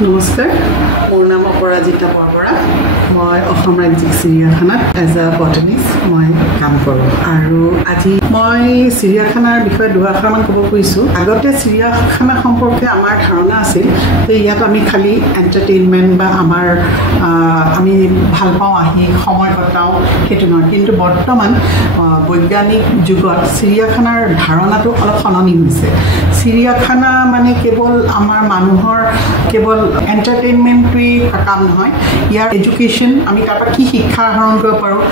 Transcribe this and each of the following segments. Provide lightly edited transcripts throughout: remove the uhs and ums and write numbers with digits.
নমস্কাৰ মোৰ নাম অপৰাজিতা বৰবৰা মই অসম ৰাজ্যিক চিৰিয়াখানাত এজ আ বটানিষ্ট মই কাম কৰোঁ আৰু আজি মই চিৰিয়াখানাৰ বিষয়ে দুআষাৰমান ক'ব খুজিছোঁ আগতে চিৰিয়াখানা সম্পৰ্কে আমাৰ ধাৰণা আছিল যে ইয়াত আমি খালি এণ্টাৰটেইনমেণ্ট বা আমাৰ আমি ভাল পাওঁ আহি সময় কটাওঁ সেইটো নহয় কিন্তু বৰ্তমান বৈজ্ঞানিক যুগত চিৰিয়াখানাৰ ধাৰণাটো অলপ সলনি হৈছে চিৰিয়াখানা মানে কেৱল আমাৰ মানুহৰ কেৱল এণ্টাৰটেইনমেণ্টটোৱেই কাম নহয় ইয়াৰ এডুকেশ্যন আমি তাৰ পৰা কি শিক্ষা আহৰণ কৰিব পাৰোঁ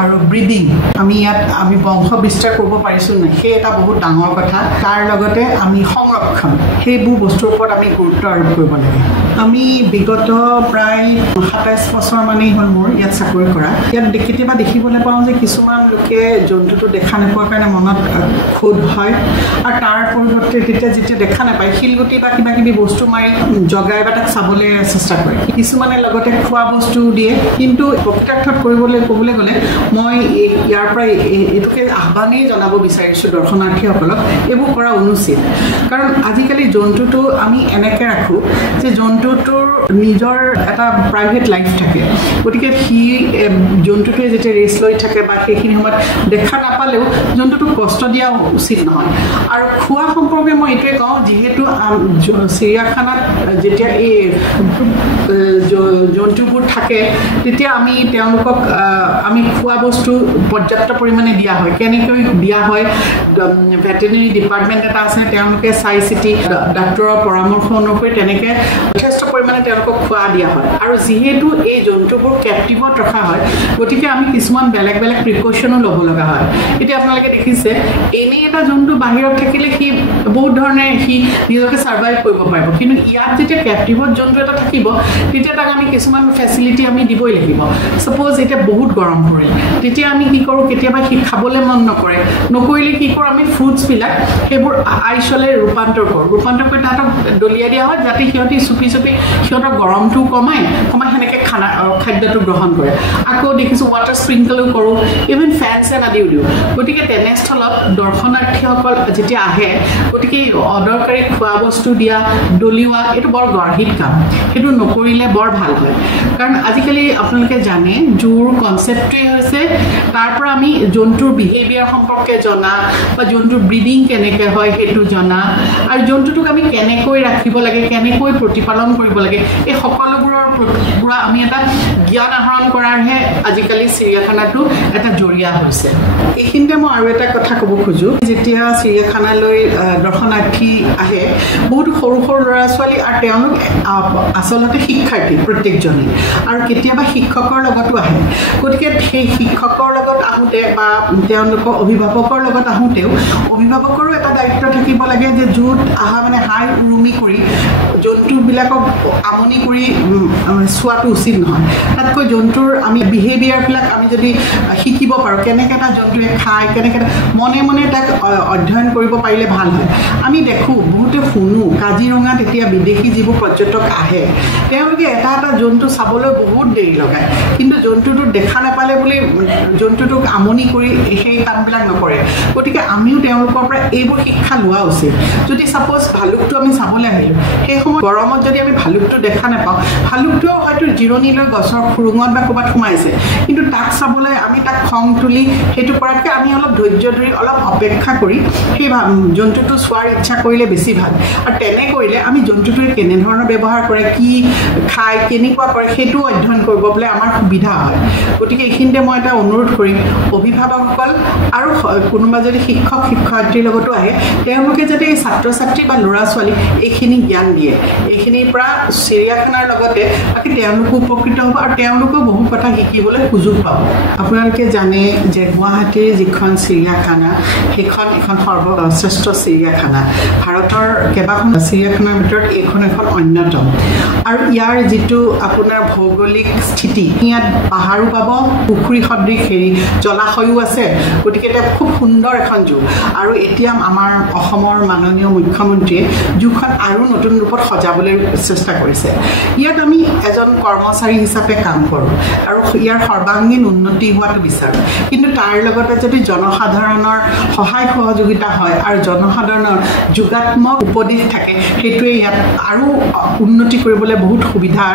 আৰু ব্ৰিডিং আমি ইয়াত আমি বংশ বিস্তাৰ কৰিব পাৰিছোঁ নাই সেই এটা বহুত ডাঙৰ কথা তাৰ লগতে আমি সংৰক্ষণ সেইবোৰ বস্তুৰ ওপৰত আমি গুৰুত্ব আৰোপ কৰিব লাগে আমি বিগত প্ৰায় ২৭ বছৰ মানেই হ'ল মোৰ ইয়াত চাকৰি কৰা ইয়াত কেতিয়াবা দেখিবলৈ পাওঁ যে কিছুমান লোকে জন্তুটো দেখা নোপোৱাৰ কাৰণে মনত ক্ষোভ হয় আৰু তাৰ পৰিৱৰ্তে যেতিয়া দেখা নাপায় শিলগুটি বা কিবা কিবি বস্তু মাৰি জগাই বা তাক চাবলৈ চেষ্টা কৰে কিছুমানে লগতে খোৱা বস্তু দিয়ে কিন্তু প্ৰকৃতাৰ্থত ক'বলৈ গ'লে মই ইয়াৰ পৰা এইটোকে আহ্বানেই জনাব বিচাৰিছোঁ দৰ্শনাৰ্থীসকলক এইবোৰ কৰা অনুচিত কাৰণ আজিকালি জন্তুটো আমি এনেকৈ ৰাখোঁ যে জন্তুটোৰ নিজৰ এটা প্ৰাইভেট লাইফ থাকে গতিকে সি জন্তুটোৱে যেতিয়া ৰেষ্ট লৈ থাকে বা সেইখিনি সময়ত দেখা নাপালেও জন্তুটোক কষ্ট দিয়া উচিত নহয় আৰু খোৱা সম্পৰ্কে মই এইটোৱে কওঁ যিহেতু চিৰিয়াখানাত যেতিয়া এই জন্তুবোৰ থাকে তেতিয়া আমি তেওঁলোকক আমি খোৱা বস্তু পৰ্যাপ্ত পৰিমাণে দিয়া হয় কেনেকৈ দিয়া হয় ভেটেৰিনেৰী ডিপাৰ্টমেণ্ট এটা আছে তেওঁলোকে চাই চিতি ডাক্তৰৰ পৰামৰ্শ অনুসৰি তেনেকৈ যথেষ্ট পৰিমাণে তেওঁলোকক খোৱা দিয়া হয় আৰু যিহেতু এই জন্তুবোৰ কেপটিভত ৰখা হয় গতিকে আমি কিছুমান বেলেগ বেলেগ প্ৰিকশ্যনো ল'ব লগা হয় এতিয়া আপোনালোকে দেখিছে এনেই এটা জন্তু বাহিৰত থাকিলে সি বহুত ধৰণে সি নিজকে ছাৰ্ভাইভ কৰিব পাৰিব কিন্তু ইয়াত যেতিয়া কেপটিভত জন্তু এটা থাকিব তেতিয়া তাক আমি কিছুমান ফেচিলিটি আমি দিবই লাগিব ছাপ'জ এতিয়া বহুত গৰম পৰিল তেতিয়া আমি কি কৰোঁ কেতিয়াবা সি খাবলৈ মন নকৰিলে কি কৰোঁ আমি ফ্ৰুটছবিলাক সেইবোৰ আইচলৈ ৰূপান্তৰ কৰি তাহাঁতক দলিয়াই দিয়া হয় যাতে সিহঁতি চুপি সিহঁতৰ গৰমটো কমাই সেনেকৈ খাদ্যটো গ্ৰহণ কৰে আকৌ দেখিছোঁ ৱাটাৰ স্প্ৰিংকলো কৰোঁ ইভেন ফেন চেন আদিও দিওঁ গতিকে তেনেস্থলত দৰ্শনাৰ্থীসকল যেতিয়া আহে গতিকে অদৰকাৰী খোৱা বস্তু দিয়া দলিওৱা এইটো বৰ গৰ্হিত কাম সেইটো নকৰিলে বৰ ভাল হয় কাৰণ আজিকালি আপোনালোকে জানে জুৰ কনচেপ্টটোৱেই হৈছে তাৰ পৰা আমি জন্তুৰ বিহেভিয়াৰ সম্পৰ্কে জনা বা জন্তুৰ ব্ৰিডিং কেনেকৈ হয় সেইটো জনা আৰু জন্তুটোক আমি কেনেকৈ ৰাখিব লাগে কেনেকৈ প্ৰতিপালন কৰিব লাগে এই সকলোবোৰৰ পৰা আমি এটা জ্ঞান আহৰণ কৰাৰহে আজিকালি চিৰিয়াখানাটো এটা জৰিয়া হৈছে এইখিনিতে মই আৰু এটা কথা ক'ব খোজোঁ যেতিয়া চিৰিয়াখানালৈ দৰ্শনাৰ্থী আহে বহুতো সৰু সৰু ল'ৰা ছোৱালী আৰু তেওঁলোক আচলতে শিক্ষাৰ্থী প্ৰত্যেকজনে আৰু কেতিয়াবা শিক্ষকৰ লগতো আহে গতিকে সেই শিক্ষকৰ লগত আহোঁতে বা তেওঁলোকৰ অভিভাৱকৰ লগত আহোঁতেও অভিভাৱকৰো এটা দায়িত্ব থাকিব লাগে যে য'ত অহা মানে হাই উৰুমি কৰি জন্তুবিলাকক আমনি কৰি চোৱাটো উচিত নহয় তাতকৈ জন্তুৰ আমি বিহেভিয়াৰবিলাক আমি যদি শিকিব পাৰোঁ কেনেকৈ এটা জন্তুৱে খায় কেনেকৈ মনে মনে তাক অধ্যয়ন কৰিব পাৰিলে ভাল হয় আমি দেখোঁ বহুতে শুনো কাজিৰঙাত এতিয়া বিদেশী যিবোৰ পৰ্যটক আহে তেওঁলোকে এটা জন্তু চাবলৈ বহুত দেৰি লগায় কিন্তু জন্তুটো দেখা নাপালে বুলি জন্তুটোক আমনি কৰি সেই কামবিলাক নকৰে গতিকে আমিও তেওঁলোকৰ পৰা এইবোৰ শিক্ষা লোৱা উচিত যদি ছাপ'জ ভালুকটো আমি চাবলৈ আহিলোঁ সেই সময়ত গৰমত যদি আমি ভালুকটো দেখা নাপাওঁ ভালুকটোও হয়তো জিৰণি লৈ গছৰ খুৰুঙত বা ক'ৰবাত সোমাইছে কিন্তু তাক চাবলৈ আমি তাক খং তুলি সেইটো কৰাতকৈ আমি অলপ ধৈৰ্য ধৰি অলপ অপেক্ষা কৰি সেই জন্তুটো চোৱাৰ ইচ্ছা কৰিলে বেছি ভাল আৰু তেনে কৰিলে আমি জন্তুটোৱে কেনেধৰণৰ ব্যৱহাৰ কৰে কি খায় কেনেকুৱা কৰে সেইটো অধ্যয়ন কৰিবলৈ আমাৰ সুবিধা হয় গতিকে এইখিনিতে মই এটা অনুৰোধ কৰিম অভিভাৱকসকল আৰু কোনোবা যদি শিক্ষক শিক্ষয়িত্ৰীৰ লগতো আহে তেওঁলোকে যাতে এই ছাত্ৰ ছাত্ৰী বা ল'ৰা ছোৱালীক এইখিনি জ্ঞান দিয়ে এইখিনিৰ পৰা চিৰিয়াখানাৰ লগতে বাকী তেওঁলোকো উপকৃত হ'ব আৰু তেওঁলোকেও বহু কথা শিকিবলৈ সুযোগ পাব আপোনালোকে জানে যে গুৱাহাটীৰ যিখন চিৰিয়াখানা সেইখন এখন সৰ্বশ্ৰেষ্ঠ চিৰিয়াখানা ভাৰতৰ কেইবাখন চিৰিয়াখানাৰ ভিতৰত এইখন এখন অন্যতম আৰু ইয়াৰ যিটো আপোনাৰ ভৌগোলিক স্থিতি ইয়াত পাহাৰো পাব পুখুৰী সদৃশ হেৰি জলাশয়ো আছে গতিকে এটা খুব সুন্দৰ এখন জু আৰু এতিয়া আমাৰ অসমৰ মাননীয় মুখ্যমন্ত্ৰীয়ে জুখন আৰু নতুন ৰূপত সজাবলৈ চেষ্টা কৰিছে ইয়াত আমি এজন কৰ্মচাৰী হিচাপে কাম কৰোঁ আৰু ইয়াৰ সৰ্বাংগীন উন্নতি হোৱাটো বিচাৰোঁ কিন্তু তাৰ লগতে যদি জনসাধাৰণৰ সহায় সহযোগিতা হয় আৰু জনসাধাৰণৰ যোগাত্মক উপদেশ থাকে সেইটোৱে ইয়াত আৰু উন্নতি কৰিবলৈ বহুত সুবিধা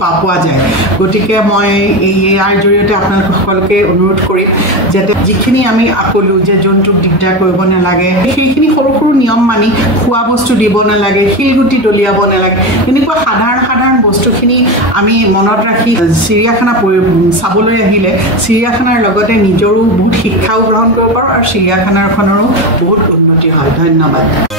পোৱা যায় গতিকে মই ইয়াৰ জৰিয়তে আপোনালোক সকলোকে অনুৰোধ কৰিম যাতে যিখিনি আমি ক'লোঁ যে জন্তুক দিগদাৰ কৰিব নালাগে সেইখিনি সৰু সৰু নিয়ম মানি খোৱা বস্তু দিব নালাগে শিলগুটি দলিয়াব নালাগে এনেকুৱা সাধাৰণ বস্তুখিনি আমি মনত ৰাখি চিৰিয়াখানা চাবলৈ আহিলে চিৰিয়াখানাৰ লগতে নিজৰো বহুত শিক্ষাও গ্ৰহণ কৰিব পাৰোঁ আৰু চিৰিয়াখানাখনৰো বহুত উন্নতি হয় ধন্যবাদ